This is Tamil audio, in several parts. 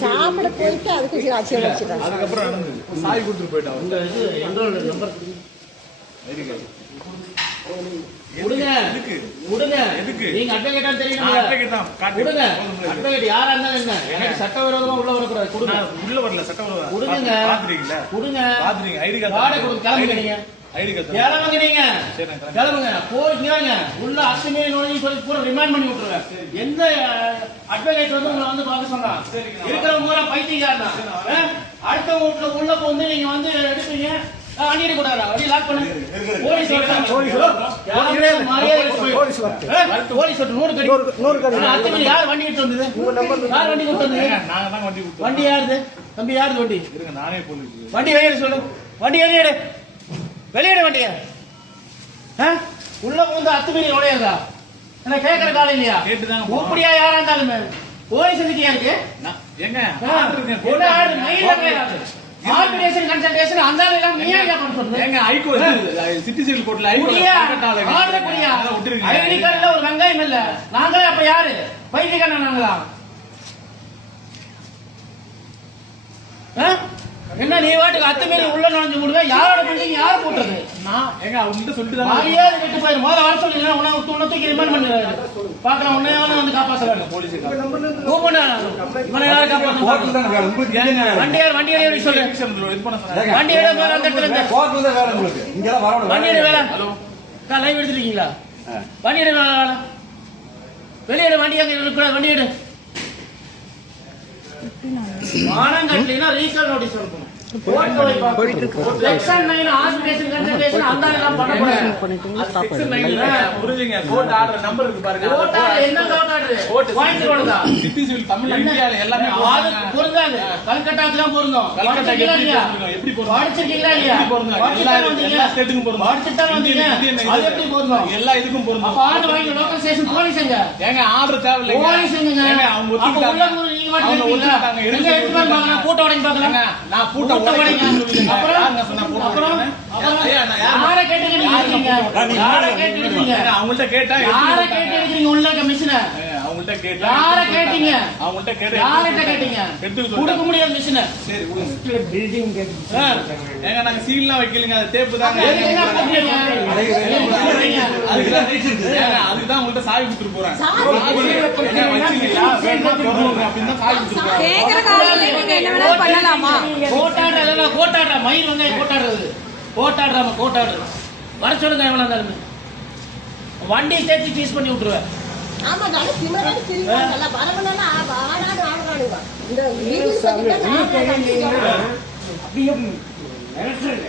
சாப்பிட போயிட்டு அதுக்கு ஆட்சியம் வச்சுட்டாங்க. அதுக்கப்புறம் சாய் கொடுத்துட்டு போயிட்டான். உங்க இது என்ரோல் நம்பர் விடுங்க. விடுங்க. எதுக்கு? நீங்க அட்வொகேட்டா தெரியுமா? அட்வொகேட் தான். விடுங்க. அட்வொகேட் யாரா இருந்தாலும் என்ன? எனக்கு சட்டவிரோதமா உள்ள வரக்கூடாது. கொடுங்க. உள்ள வரல சட்டவிரோதம். கொடுங்க. பாத்துறீங்களா? கொடுங்க. பாத்துறீங்க. ID card. கார்டு கொடுங்க. கிளம்புங்க நீங்க. ID card. கிளம்புங்க நீங்க. சரி கிளம்புங்க. போறீங்க. உள்ள அத்துமீறி நோய் சொல்லி பூரா ரிமாண்ட் பண்ணி விட்டுருவேன். எந்த அட்வொகேட் வந்து உங்களை வந்து பார்க்க சொன்னா? இருக்கிற பூரா பைத்தியக்காரனா? அடுத்த வீட்டுல உள்ள வந்து நீங்க வந்து எடுப்பீங்க. வண்டி கூடாதா? வண்டி லாக் பண்ணு. போலீஸ் வரட்டும். போலீஸ் வரட்டும். 100 கடி. அத்துமீறி யார் வண்டி எடுத்து வந்தது? யார் வண்டி கொண்டு வந்தது? நாங்க தான் வண்டி கொடுத்தோம். வண்டி யாருது? தம்பி யாருது வண்டி? இருங்க நானே போலீஸ். வண்டி வெளியேடு சொல்லு. வண்டி வெளியேடு. வெளியேடு வண்டிய. உள்ள வந்து அத்துமீறி நுழையாதா? என்ன கேட்கற காலம் இல்லையா? கேட்டுதாங்க. ஊப்படியா யாரா இருந்தாலுமே போலீஸ் எதுக்கு யாருக்கு? ஏங்க என்ன ஆடு மெயில கிடையாது. ஆர்கனைசேஷன் கன்சல்டேஷன் அந்த எல்லாம் நீ ஏன் பண்ண சொல்றீங்க? ஏங்க ஹைகோர்ட் சிட்டிசன் கோர்ட்ல ஹைகோர்ட் ஆர்டர் குடியா. ஐடி கார்டுல ஒரு வெங்காயம் இல்ல. நாங்களே அப்ப யாரு? பைத்தியக்காரனா நாங்களா? என்ன நீ வாட்டுக்கு அத்துமீறி உள்ள நுழைஞ்சு முடுவே? யாரோட பில்டிங் யார் போட்டது? நான் ஏங்க அவங்க சொல்லிட்டு தான் மரியாதை விட்டு போயிரு. முதல்ல வர சொல்லி உன்னை தூக்கி ரிமாண்ட் பண்ணிடுறாரு. பாக்கலாம் உன்னையாவது வந்து காப்பாற்ற போலீஸ் கூப்பிடு. இவனை யாரை காப்பாற்ற? வண்டி எடு சொல்லு. வண்டி எடு மேல அந்த இடத்துல இருந்து. வண்டி எடு வேலை. லைவ் எடுத்துருக்கீங்களா? வண்டி எடு வேலை. வெளியேடு. வண்டி அங்க இருக்கக்கூடாது. வண்டி எடு. மானம் கட்டலைன்னா ரீகால் நோட்டீஸ் அனுப்பணும். செக்ஷன் 9 ஆர்கனைசேஷன் கன்சல்டேஷன் அந்த எல்லாம் பண்ணக்கூடாது. செக்ஷன் 9 புரியுங்க. கோர்ட் ஆர்டர் நம்பர் இருக்கு பாருங்க. கோர்ட் ஆர்டர் என்ன கோர்ட் ஆர்டர்? பாயிண்ட் ரோடுதா? சிட்டி சிவில் தமிழ் இந்தியால எல்லாமே பொருந்தாது. கல்கட்டாக்கு தான் பொருந்தும். கல்கட்டா எப்படி பொருந்தும்? படிச்சிருக்கீங்களா இல்லையா? எல்லா ஸ்டேட்டுக்கும் பொருந்தும். படிச்சிட்டா வந்தீங்க. அது எப்படி பொருந்தும்? எல்லா இதுக்கும் பொருந்தும். அப்ப ஆர்டர் வாங்கி லோக்கல் ஸ்டேஷன் போலீஸ் எங்க? ஏங்க ஆர்டர் தேவை இல்லைங்க. போலீஸ் எங்க? அவங்க அப்ப உள்ள நீங்க வாட்டி எடுத்துட்டாங்க. எங்க எடுத்து பாருங்க. போட்டோ உடைங்க பார்க்கலாம். நான் போட்டோ உடைங்க. அப்புறம் யாரை கேட்டு எடுக்கிறீங்க? யாரை கேட்டு எடுக்கிறீங்க? அவங்கள்ட்ட கேட்டா யாரை கேட்டு எடுக்கிறீங்க? உள்ள மிஷினை அவங்கள்ட்ட கேட்டா யாரை கேட்டீங்க? அவங்கள்ட்ட கேட்டா யார்கிட்ட கேட்டீங்க? கொடுக்க முடியாது மிஷினை. சரி விடுங்க. பில்டிங் ஏங்க நாங்க சீல்லாம் வைக்கலங்க. அது டேப் தாங்க. அதுதான் உங்கள்ட்ட சாவி கொடுத்துட்டு போறேன். வச்சிருக்கீங்களா? அப்படின்னு சாவி கொடுத்துட்டு கேக்குற காலையில நீங்க என்ன வேணா பண்ணலாமா? கோட்டாடுற கோட்டாடுற மயில் வந்து கோட்டாடுறது. கோட்டாடுறாம கோட்டாடுறது. வர சொல்லுங்க எவ்வளவு இருந்தாலும். வண்டியை சேர்த்து சீஸ் பண்ணி விட்டுருவேன். ஆமா நானே திமறாடி திரிவாங்கல வரவனா ஆடாடு ஆடுறானுங்க. இந்த வீடியோ சொல்லிட்டா அப்படியே நெரசல.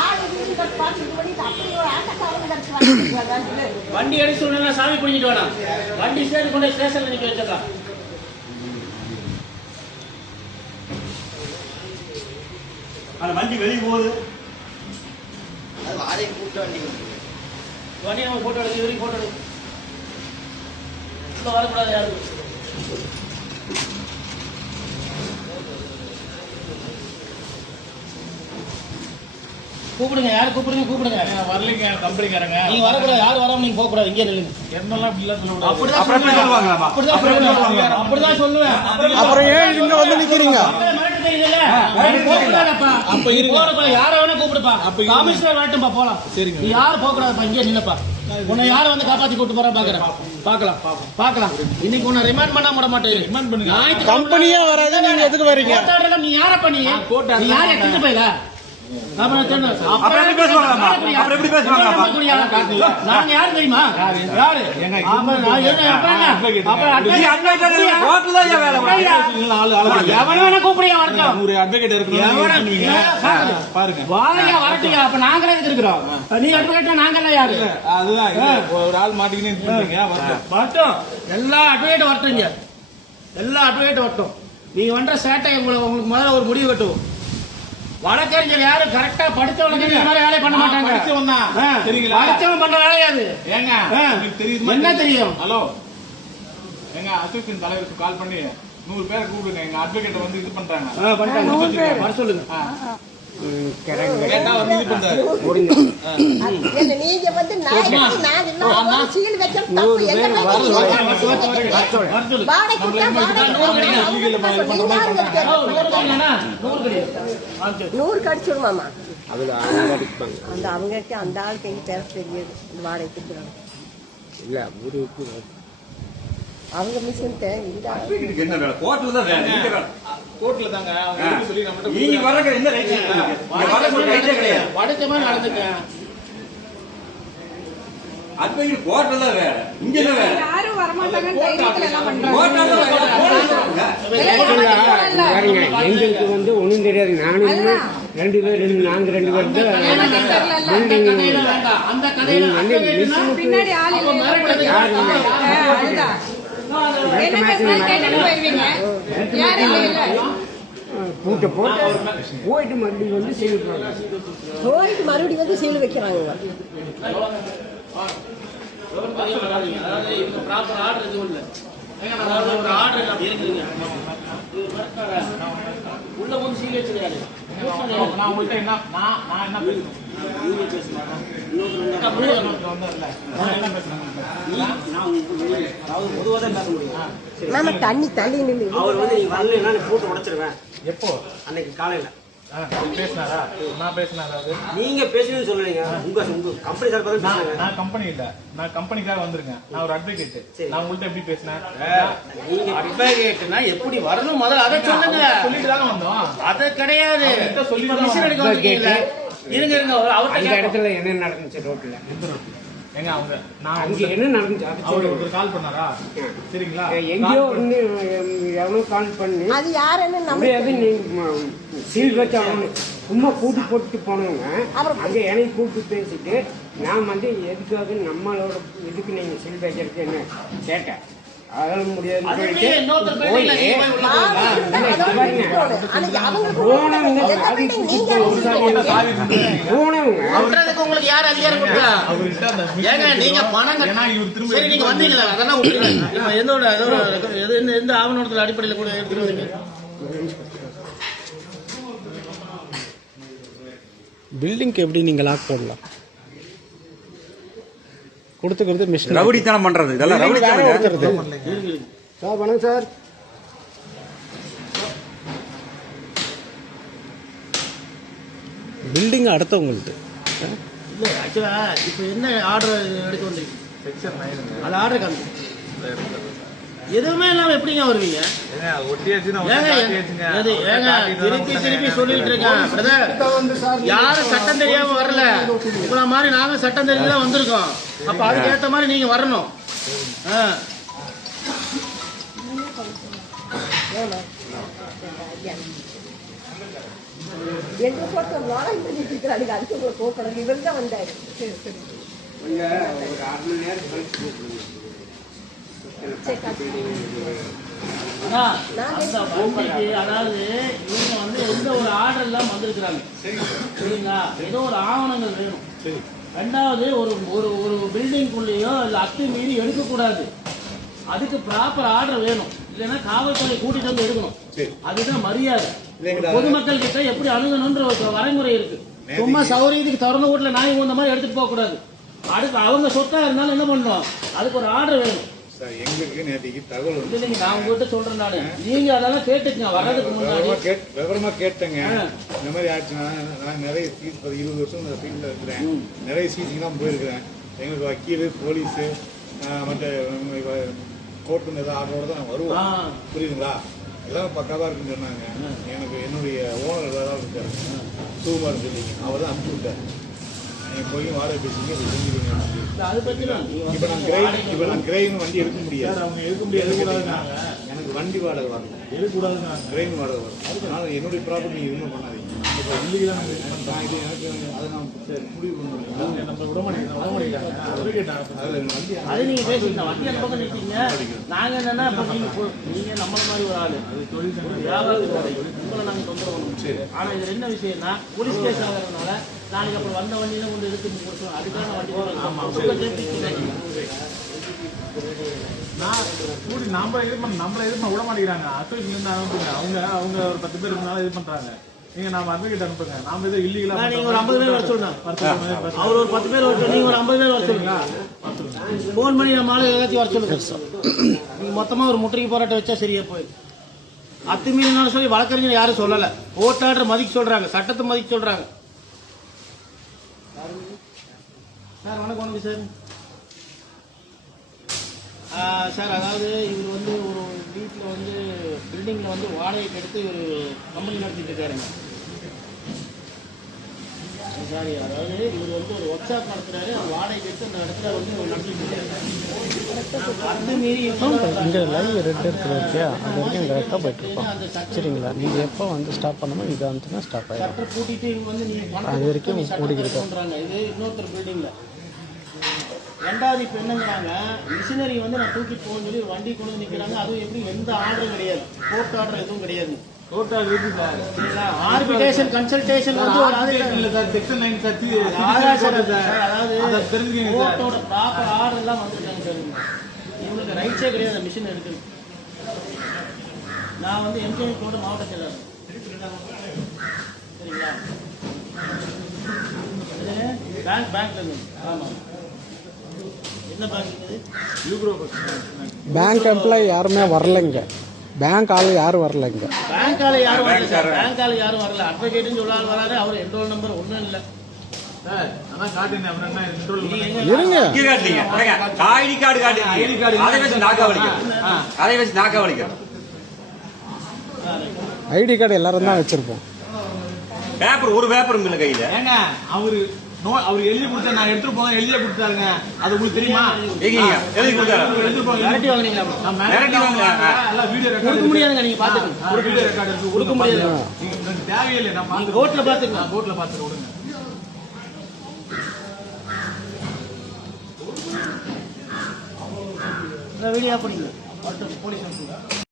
ஆடு வீடியோ கட் பாத்து பண்ணி அப்படியே ஆட்டக்காரங்க கட்றாங்க. வண்டி எடுத்து சொன்னா சாமி புடிச்சிட்டு வாடா. வண்டி சேர்த்து கொண்டு ஸ்டேஷன்ல நிக்க வச்சதா. அந்த வண்டி வெளிய போகுது. அது வாடகை கூட்ட வண்டி. வண்டி நம்ம போட்டோ எடுத்து இவரையும் போட்டோ எடுத்து. உள்ள வரக்கூடாது யாரும். கூப்பிடுங்க. யாரு கூப்பிடுங்க. வரலைங்க கம்பெனிக்காரங்க. நீங்க வரக்கூடாது. யாரு வராம நீங்க போக கூடாது. இங்கே நில்லுங்க. என்னெல்லாம் இப்படிலாம் சொல்லக்கூடாது. அப்படிதான் சொல்லுவேன். அப்புறம் ஏன் இங்க வந்து நிக்கிறீங்க? அப்ப யார வேணா கூப்பிடுப்பா. கமிஷனர் வரட்டும்பா போலாம். சரிங்க. நீ யாரும் போக கூடாதுப்பா. இங்கே நில்லப்பா. உன்னை யார வந்து காப்பாத்தி கூட்டு போறா பாக்கலாம். இன்னைக்கு உன்னை ரிமாண்ட் பண்ண விட மாட்டேன். ரிமாண்ட் பண்ணுங்க. கம்பெனியே வராது. நீங்க எதுக்கு வரீங்க? நீ யார பண்ணி? நீ யார எடுத்துட்டு போயில? அப்புறம் எப்படி பேசுவாங்க? நாங்க யாரு தெரியுமா? யாரு? எவன கூப்பிடியா வரட்டும். ஒரு அட்வொகேட் இருக்கு பாருங்க. வாயா வரட்டியா. அப்ப நாங்களே இருக்கிறோம். நீ அட்வொகேட் நாங்கெல்லாம் யாரு? அதுதான் ஒரு ஆள் மாட்டிக்கின்னு வரட்டும். எல்லா அட்வொகேட் வரட்டுங்க. எல்லா அட்வொகேட் வரட்டும். நீங்க பண்ற சேட்டை உங்களுக்கு முதல்ல ஒரு முடிவு கட்டுவோம். வழக்கறிஞர் யாரும் கரெக்டா படிச்ச வழக்கறிஞர் மாதிரி வேலை பண்ண மாட்டாங்க. படிச்சவன் தான். சரிங்களா? படிச்சவன் பண்ற வேலையாது. ஏங்க தெரியுமா? என்ன தெரியும்? ஹலோ எங்க அசோசியேஷன் தலைவருக்கு கால் பண்ணி 100 பேரை கூப்பிடுங்க. எங்க அட்வொகேட் வந்து இது பண்றாங்க. வர சொல்லுங்க. கேட்டா வந்து இது பண்றாரு. என்ன நீங்க வந்து நான் இல்லாம சீல் வைக்க தப்பு என்ன வாடகை கொடுத்தா வாடகை 100 கடிச்சிருமாமா அந்த அவங்களுக்கு அந்த ஆளுக்கு எங்க பேர தெரியாது வாடகை கொடுக்குறாங்க இல்ல அவங்க மிஷின் இந்த என்ன வேலை கோர்ட்ல தான் வேலை இங்க வேலை கோர்ட்ல தாங்க அவங்க எடுத்து சொல்லி நம்மட்ட நீங்க வரக்க என்ன ரைட் இங்க வரக்க ரைட்டே கிடையாது படுத்தமா நடந்துட்டேன் அட்வைஸ் கோர்ட்ல தான் வேலை இங்க என்ன வேலை யாரும் வரமாட்டாங்க தைரியத்துல எல்லாம் பண்றாங்க கோர்ட்ல எங்களுக்கு வந்து ஒண்ணும் தெரியாது. நானும் ரெண்டு பேர் நாங்க ரெண்டு பேர் அந்த கடையில பின்னாடி ஆள் அதுதான் என்ன பேசுறாங்க கேட்டுட்டு போயிருவீங்க யாரும் இல்ல பூட்டை போட்டு போயிட்டு மறுபடியும் வந்து செய்யறாங்க. போயிட்டு மறுபடியும் வந்து சீல் வைக்கிறாங்க ப்ராப்பர் ஆர்டர் எதுவும் இல்லை. ஒரு ஆர்டர் அப்படி இருக்குதுங்க. உள்ள வந்து சீல் வச்சுருக்காரு. நான் உங்கள்கிட்ட என்ன நான் என்ன பேசுறேன் மாமா தண்ணி தள்ளி நின்று அவர் வந்து நீங்க வரலன்னா பூட்டை உடைச்சிருவேன். எப்போ அன்னைக்கு காலையில பேசினாரா நான் பேசினாரா அது நீங்க பேசணும்னு சொல்லுங்க. உங்க கம்பெனி சார் நான் கம்பெனி இல்ல நான் கம்பெனிக்காக வந்திருக்கேன். நான் ஒரு அட்வொகேட். நான் உங்கள்கிட்ட எப்படி பேசினேன் நீங்க அட்வொகேட்னா எப்படி வரணும் முதல்ல அதை சொல்லுங்க. சொல்லிட்டு தானே வந்தோம். அது கிடையாது. சொல்லி மிஷின் எடுக்க வந்திருக்கீங்க. இருங்க அந்த இடத்துல என்ன நடந்துச்சு ரோட்ல எங்க அவங்க நான் அங்க என்ன நடந்துச்சு அவர் ஒரு கால் பண்ணாரா சரிங்களா எங்கேயோ வந்து எவ்வளவு கால் பண்ணி அது யாருன்னு நம்ம சீல் வச்சு அவனு சும்மா கூட்டி போட்டு போனவங்க அங்க என்னை கூப்பிட்டு பேசிட்டு நான் வந்து எதுக்காக நம்மளோட இதுக்கு நீங்க சீல் வைக்கிறதுக்கு என்ன கேட்டேன். அதெல்லாம் முடியாதுன்னு சொல்லிட்டு உங்களுக்கு யார் அதிகாரம் கொடுத்தா? ஏங்க நீங்க பணம் சரி நீங்க வந்தீங்களா அதெல்லாம் எந்த ஆவணத்துல அடிப்படையில் கூட எடுத்துருவீங்க. பில்டிங்க்கு எப்படி நீங்க லாக் போடலாம்? கொடுத்துக்கிறது மிஷின் ரவுடித்தனம் பண்றது இதெல்லாம் ரவுடித்தனம் சார் வணக்கம் சார். பில்டிங் அடுத்தவங்கள்ட்ட இல்ல ஆக்சுவலா இப்ப என்ன ஆர்டர் எடுக்க வந்தீங்க? அது ஆர்டர் காமி எதுவுமே இல்லாம எப்படிங்க வருவீங்க? திருப்பி சொல்லிட்டு இருக்கேன். யாரும் சட்டம் தெரியாம வரல. உங்களை மாதிரி நாங்க சட்டம் தெரிஞ்சுதான் வந்திருக்கோம். அப்ப அதுக்கு ஏற்ற மாதிரி நீங்க வரணும். எங்க போட்டு வாடகை பண்ணிட்டு இருக்கிறாங்க. அதுக்கு உங்களை கூப்பிடுறாங்க. இவர் தான் வந்தாரு. சரி சரி ஒரு 6 மணி நேரம் கழிச்சு அதாவது இவங்க வந்து எந்த ஒரு ஆர்டர் இல்லாம வந்திருக்கிறாங்க சரிங்களா? ஏதோ ஒரு ஆவணங்கள் வேணும். ரெண்டாவது ஒரு ஒரு பில்டிங்குள்ளேயோ இல்ல அத்துமீறி எடுக்கக்கூடாது. அதுக்கு ப்ராப்பர் ஆர்டர் வேணும். இல்லைன்னா காவல்துறை கூட்டிட்டு வந்து எடுக்கணும். அதுதான் மரியாதை. பொதுமக்கள் கிட்ட எப்படி அணுகணும்ன்ற ஒரு வரைமுறை இருக்கு. சும்மா சௌரியத்துக்கு திறந்த வீட்டுல நாய் இந்த மாதிரி எடுத்துட்டு போக கூடாது. அடுத்து அவங்க சொத்தா இருந்தாலும் என்ன பண்ணணும்? அதுக்கு ஒரு ஆர்டர் வேணும். எங்களுக்கு நேற்றுக்கு தகவல் இல்லைங்க நான் உங்ககிட்ட சொல்றேன். நானு நீங்க அதெல்லாம் கேட்டுக்கங்க. வர்றதுக்கு முன்னாடி விவரமா கேட்டேங்க. இந்த மாதிரி ஆச்சுன்னா நான் நிறைய சீட் 20 வருஷம் இந்த ஃபீல்டில் இருக்கிறேன். நிறைய சீட்டுக்கெல்லாம் போயிருக்கிறேன். எங்களுக்கு வக்கீல் போலீஸு மற்ற கோர்ட்டுன்னு ஏதாவது ஆர்டரோட தான் வருவோம். புரியுதுங்களா? எல்லாம் பக்காவாக இருக்குன்னு சொன்னாங்க. எனக்கு என்னுடைய ஓனர் ஏதாவது இருக்காரு சுகுமார் சொல்லி அவர் தான் அனுப்பிச்சு விட்டார். நீங்கள் போய் வாடகை பேசிங்க அதை செஞ்சுருங்க. இப்போ நான் கிரெயின் வண்டி எடுக்க முடியாது. அவங்க எடுக்க முடியாது. எனக்கு வண்டி வாடகை வரணும். எடுக்கக்கூடாது. கிரெயின் வாடகை வரும். அதனால என்னுடைய ப்ராப்பர்ட்டி நீங்கள் எதுவும் பண்ணாதீங்க. நான் இது எனக்கு அதை நான் முடிவு பண்ணுறேன். நம்ம அது நீங்க பேசுறீங்க. வண்டி அந்த பக்கம் நிற்கீங்க. நாங்க என்னன்னா நீங்க நம்மள மாதிரி ஒரு ஆளு உங்களை நாங்க தொந்தரவு பண்ணணும். ஆனா இது என்ன விஷயம்னா போலீஸ் கேஸ் ஆகிறதுனால நாளைக்கு அப்புறம் வந்த வண்டியில கொண்டு எடுத்து கொடுத்துருவோம். அதுக்கான வண்டி நம்மள இது பண்ண விட மாட்டேங்கிறாங்க. அசோசியேஷன் அவங்க ஒரு 10 பேர் இருந்தாலும் இது பண்றாங்க. நீங்க நாம அட்வொகேட் அனுப்புங்க. நாம ஏதோ இல்லீகலா நீங்க ஒரு 50 பேர் வர சொல்லுங்க. அவர் ஒரு 10 பேர் வர சொல்லுங்க. நீங்க ஒரு 50 பேர் வர சொல்லுங்க. போன் பண்ணி நம்ம ஆளு எல்லாத்தையும் வர சொல்லுங்க. நீங்க மொத்தமா ஒரு முற்றுகை போராட்டம் வச்சா சரியா போயிடும். அத்துமீறினாலும் சொல்லி வழக்கறிஞர் யாரும் சொல்லல. கோர்ட் ஆர்டர் மதிக்க சொல்றாங்க, சட்டத்தை மதிக்க சொல்றாங்க. சார் வணக்கம் சார். சார் அதாவது இவர் வந்து ஒரு வீட்டில் வந்து பில்டிங்கில் வந்து வாடகைக்கு எடுத்து ஒரு கம்பெனி நடத்திட்டு இருக்காருங்க. சாரி, அதாவது இவர் வந்து ஒரு ஒர்க் ஷாப் நடத்துறாரு, வாடகைக்கு எடுத்து அந்த இடத்துல வந்து நடத்திட்டு இருக்காரு. அது மீறி இங்கே லைவ் ரெட் இருக்குது ஓகே, அது வரைக்கும் கரெக்டாக போயிட்டுருக்கோம். சரிங்களா, நீங்கள் எப்போ வந்து ஸ்டாப் பண்ணணும் இதை வந்து ஸ்டாப் ஆகிடும். சட்டை பூட்டிட்டு இவங்க வந்து நீங்கள் அது வரைக்கும் ஓடிக்கிட்டு பண்ணுறாங்க. இது இன்னொருத்தர் பில்டிங்கில். ரெண்டாவது இப்போ என்னங்கிறாங்க, மிஷினரி வந்து நான் தூக்கிட்டு போகணும்னு சொல்லி வண்டி கொண்டு நிற்கிறாங்க. அதுவும் எப்படி எந்த ஆர்டரும் கிடையாது, கோர்ட் ஆர்டர் எதுவும் கிடையாது. கோர்ட் ஆர்டர் இருக்கு சார். ஆர்பிட்ரேஷன் கன்சல்டேஷன் வந்து ஒரு ஆர்பிட்ரேஷன் இல்ல சார், செக்ஷன் 9 30 அதாவது அத தெரிஞ்சுக்கங்க சார். கோர்ட்டோட ப்ராப்பர் ஆர்டர் எல்லாம் வந்துட்டாங்க சார். இவங்களுக்கு ரைட்ஸே கிடையாது மிஷின் எடுக்கிறது. நான் வந்து எம்கே கோர்ட் மாவட்ட செயலாளர். சரிங்களா, பேங்க்ல இருந்து. ஆமாம், என்ன பேங்க் இருக்குது? பேங்க் எம்ப்ளாயி யாருமே வரலைங்க, பேங்க் ஆள் யாரும் வரலைங்க. பேங்க் ஆள் யாரும் வரல சார், பேங்க் ஆள் யாரும் வரல. அட்வொகேட்னு சொல்ல ஆள் வராரு, அவர் என்ரோல் நம்பர் ஒன்றும் இல்லை சார். அதான் காட்டுங்க, அப்புறம் என்ன இன்ட்ரோல் இருங்க. ஐடி கார்டு காட்டுங்க, அதை வச்சு நாக்கா வலிக்க, அதை வச்சு நாக்கா வலிக்க. ஐடி கார்டு எல்லாரும் தான் வச்சிருப்போம். பேப்பர் ஒரு பேப்பரும் இல்லை கையில. ஏங்க அவர் எழுதி கொடுத்தா நான் எடுத்துட்டு போனா எழுதிய கொடுத்தாருங்க, அது உங்களுக்கு தெரியுமா? எங்கீங்க எழுதி கொடுத்தாரு? மிரட்டி வாங்குனீங்களா? மிரட்டி வாங்குறாங்க. எல்லாம் வீடியோ ரெக்கார்ட் கொடுக்க முடியாதுங்க, நீங்க பாத்துக்கோங்க. ஒரு வீடியோ ரெக்கார்ட் இருக்கு, கொடுக்க முடியாது. நீங்க தேவையில்லை, நான் பாத்து கோர்ட்ல பாத்துக்கோங்க. கோர்ட்ல பாத்துட்டு விடுங்க. வீடியோ பண்ணிக்கலாம். போலீஸ்